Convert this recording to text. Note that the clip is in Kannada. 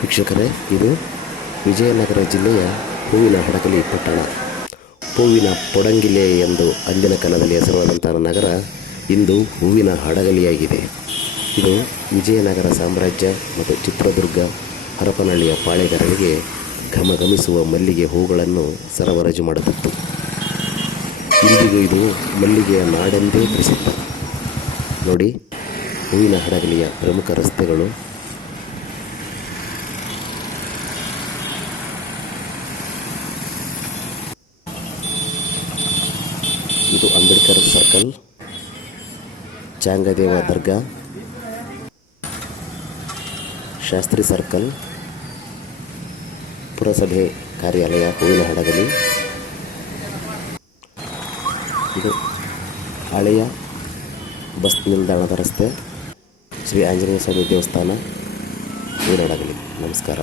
ವೀಕ್ಷಕರೇ, ಇದು ವಿಜಯನಗರ ಜಿಲ್ಲೆಯ ಹೂವಿನ ಹಡಗಲಿ ಪಟ್ಟಣ. ಹೂವಿನ ಪೊಡಂಗಿಲೆ ಎಂದು ಅಂದಿನ ಕಾಲದಲ್ಲಿ ಹೆಸರಾದಂತಹ ನಗರ ಇಂದು ಹೂವಿನ ಹಡಗಲಿಯಾಗಿದೆ. ಇದು ವಿಜಯನಗರ ಸಾಮ್ರಾಜ್ಯ ಮತ್ತು ಚಿತ್ರದುರ್ಗ ಹರಪನಹಳ್ಳಿಯ ಪಾಳೆಗಾರರಿಗೆ ಘಮಘಮಿಸುವ ಮಲ್ಲಿಗೆ ಹೂಗಳನ್ನು ಸರಬರಾಜು ಮಾಡುತ್ತಿತ್ತು. ಇಂದಿಗೂ ಇದು ಮಲ್ಲಿಗೆಯ ನಾಡೆಂದೇ ಪ್ರಸಿದ್ಧ. ನೋಡಿ, ಹೂವಿನ ಹಡಗಲಿಯ ಪ್ರಮುಖ ರಸ್ತೆಗಳು ಇದು ಅಂಬೇಡ್ಕರ್ ಸರ್ಕಲ್, ಚಾಂಗದೇವ ದರ್ಗಾ, ಶಾಸ್ತ್ರಿ ಸರ್ಕಲ್, ಪುರಸಭೆ ಕಾರ್ಯಾಲಯ ಹೂವಿನ ಹಡಗಲಿ. ಇದು ಹಳೆಯ ಬಸ್ ನಿಲ್ದಾಣದ ರಸ್ತೆ, ಶ್ರೀ ಆಂಜನೇಯ ಸ್ವಾಮಿ ದೇವಸ್ಥಾನ, ಹೂವಿನ ಹಡಗಲಿ. ನಮಸ್ಕಾರ.